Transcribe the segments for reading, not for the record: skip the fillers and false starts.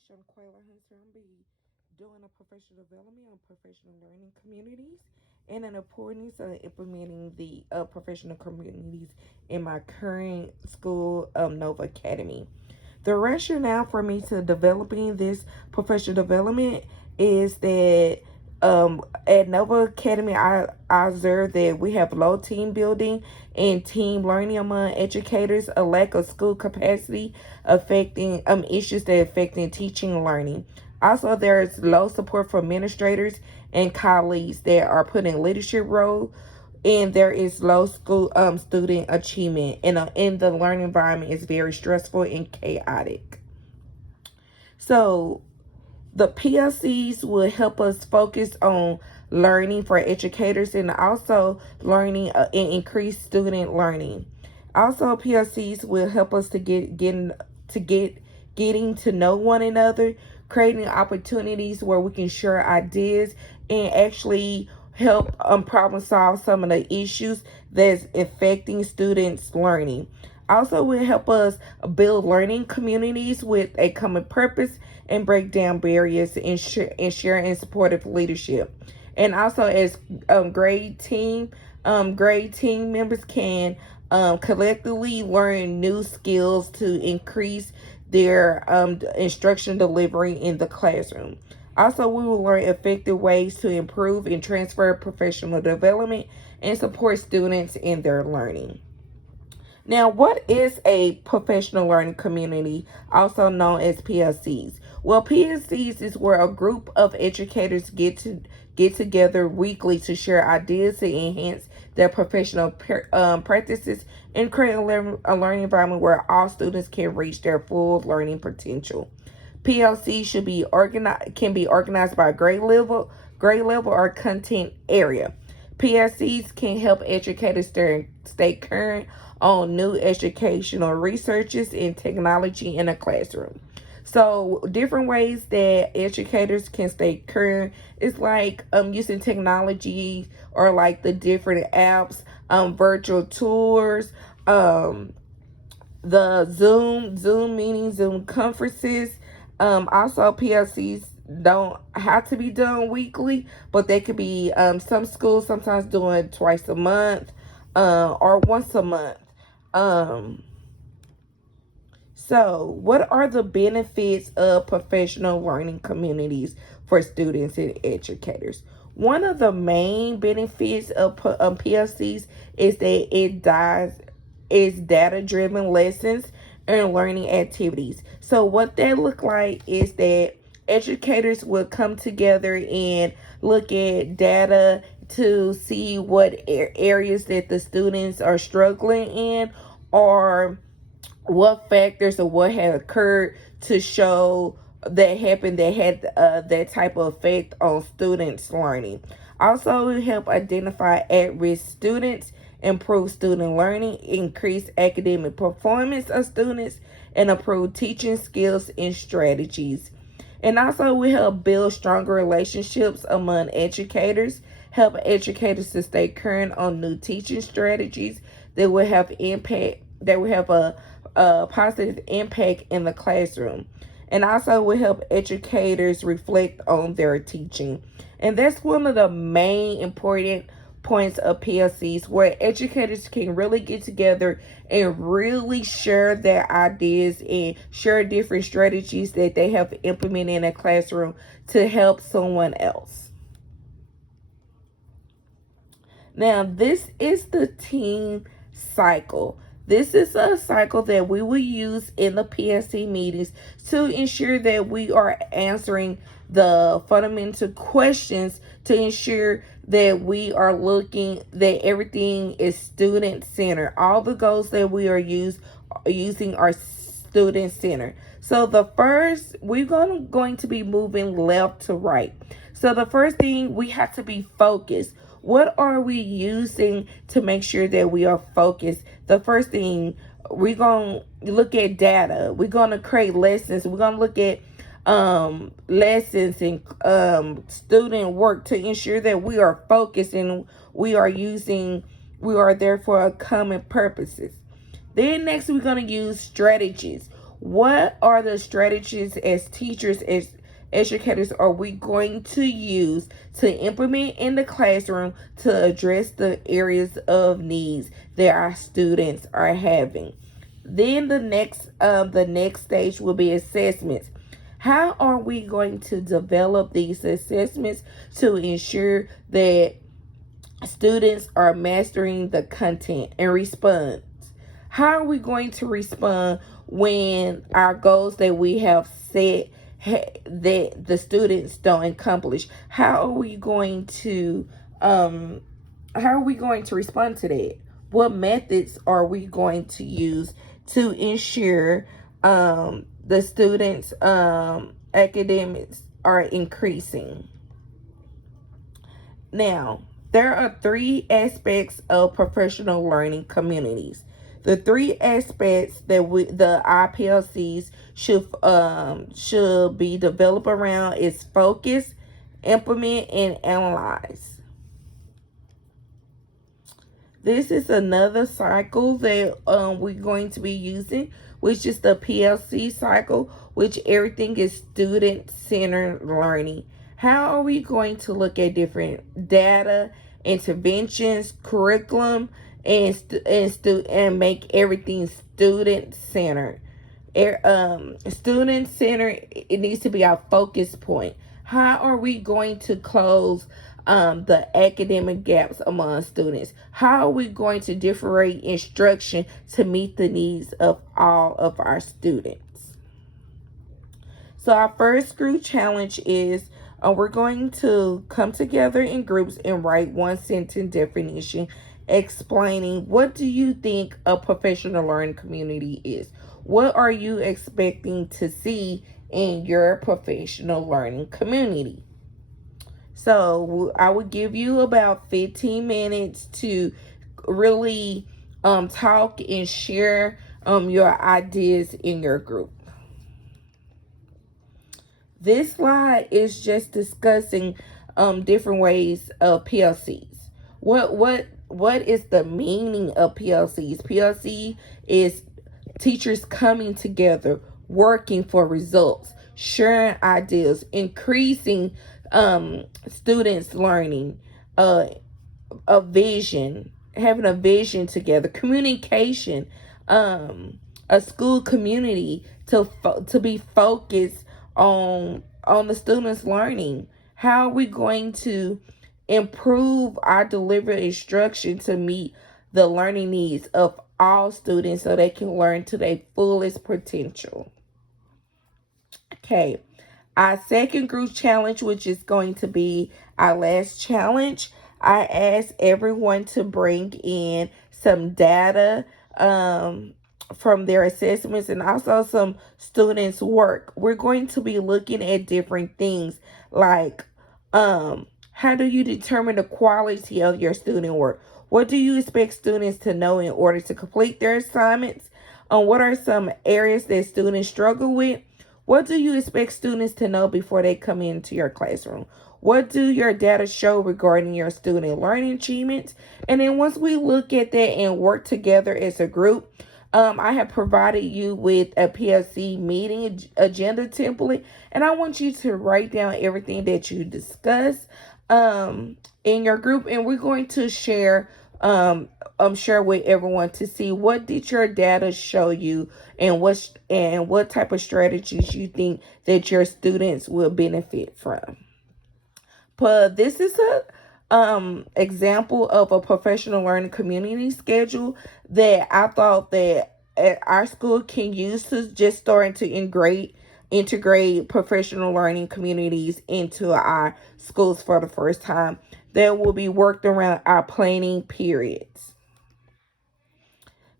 is Shanquella Hunter. I'm be doing a professional development on professional learning communities and an importance of implementing the professional communities in my current school, Nova Academy. The rationale for me to developing this professional development is that at Nova Academy, I observed that we have low team building and team learning among educators, a lack of school capacity affecting issues that affecting teaching and learning. Also, there's low support for administrators and colleagues that are put in leadership role, and there is low school student achievement, and in the learning environment is very stressful and chaotic. So the PLCs will help us focus on learning for educators and also learning and increase student learning. Also, PLCs will help us to getting to know one another, creating opportunities where we can share ideas and actually help problem solve some of the issues that's affecting students' learning. Also, will help us build learning communities with a common purpose and break down barriers and share and supportive leadership. And also, as grade team members can collectively learn new skills to increase their instruction delivery in the classroom. Also, we will learn effective ways to improve and transfer professional development and support students in their learning. Now, what is a professional learning community, also known as PLCs? Well, PLCs is where a group of educators get together weekly to share ideas to enhance their professional practices and create a learning environment where all students can reach their full learning potential. PLC should be organized can be organized by grade level or content area. PLCs can help educators stay current on new educational researches in technology in a classroom. So different ways that educators can stay current is like using technology or like the different apps, virtual tours, the Zoom meetings, Zoom conferences. Also, PLCs don't have to be done weekly, but they could be some schools sometimes doing twice a month or once a month. Um, so, what are the benefits of professional learning communities for students and educators? One of the main benefits of PLCs is that it does is data driven lessons and learning activities. So what that look like is that educators will come together and look at data to see what areas that the students are struggling in, or what factors or what had occurred to show that happened that had that type of effect on students' learning. Also, it help identify at-risk students, improve student learning, increase academic performance of students, and improve teaching skills and strategies. And also, we help build stronger relationships among educators, help educators to stay current on new teaching strategies that will have a positive impact in the classroom. And also will help educators reflect on their teaching. And that's one of the main important points of PLCs, where educators can really get together and really share their ideas and share different strategies that they have implemented in a classroom to help someone else. Now, this is the team cycle. This is a cycle that we will use in the PSC meetings to ensure that we are answering the fundamental questions, to ensure that we are looking that everything is student centered. All the goals that we are using are student centered. So the first, we're going to be moving left to right. So the first thing, we have to be focused. What are we using to make sure that we are focused? The first thing, we're going to look at data. We're going to create lessons. We're going to look at lessons and student work to ensure that we are focused and we are there for a common purposes. Then next, we're going to use strategies. What are the strategies as teachers, as educators, are we going to use to implement in the classroom to address the areas of needs that our students are having? Then the next stage will be assessments. How are we going to develop these assessments to ensure that students are mastering the content and response? How are we going to respond when our goals that we have set that the students don't accomplish? Um how are we going to respond to that? What methods are we going to use to ensure the students academics are increasing? Now, there are three aspects of professional learning communities. The three aspects that the IPLCs should be developed around is focus, implement, and analyze. This is another cycle that we're going to be using, which is the PLC cycle, which everything is student-centered learning. How are we going to look at different data, interventions, curriculum, and make everything student-centered? Student-centered, it needs to be our focus point. How are we going to close the academic gaps among students? How are we going to differentiate instruction to meet the needs of all of our students? So our first group challenge is we're going to come together in groups and write one sentence definition explaining what do you think a professional learning community is? What are you expecting to see in your professional learning community? So I would give you about 15 minutes to really talk and share your ideas in your group. This slide is just discussing different ways of PLCs. What is the meaning of PLCs? PLC is teachers coming together, working for results, sharing ideas, increasing students learning, a vision, having a vision together, communication, a school community to be focused on the students learning. How are we going to improve our delivery instruction to meet the learning needs of all students so they can learn to their fullest potential? Okay, our second group challenge, which is going to be our last challenge, I asked everyone to bring in some data from their assessments and also some students' work. We're going to be looking at different things like how do you determine the quality of your student work? What do you expect students to know in order to complete their assignments? What are some areas that students struggle with? What do you expect students to know before they come into your classroom? What do your data show regarding your student learning achievements? And then once we look at that and work together as a group, I have provided you with a PLC meeting agenda template, and I want you to write down everything that you discuss in your group, and we're going to share with everyone to see what did your data show you and what type of strategies you think that your students will benefit from. But this is a example of a professional learning community schedule that I thought that our school can use to just starting to integrate professional learning communities into our schools for the first time. That will be worked around our planning periods.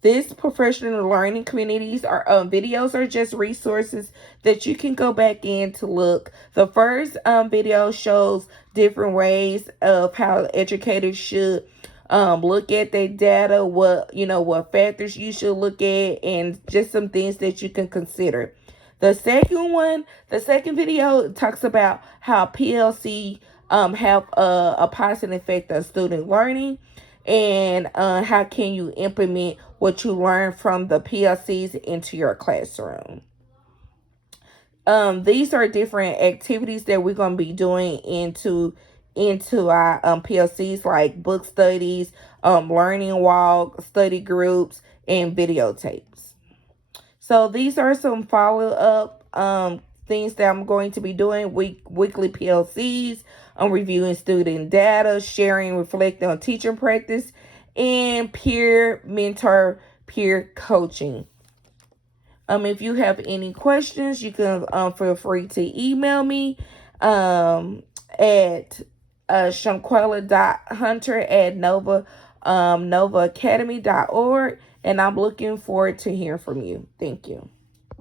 This professional learning communities are videos are just resources that you can go back in to look. The first video shows different ways of how educators should look at their data, what factors you should look at, and just some things that you can consider. The second video talks about how PLC have a positive effect on student learning, and how can you implement what you learn from the PLCs into your classroom. These are different activities that we're gonna be doing into our PLCs, like book studies, learning walk, study groups, and videotapes. So these are some follow up things that I'm going to be doing: weekly PLCs, reviewing student data, sharing, reflecting on teaching practice, and peer mentor peer coaching. If you have any questions, you can feel free to email me at shanquella.hunter@novaacademy.org, and I'm looking forward to hearing from you. Thank you.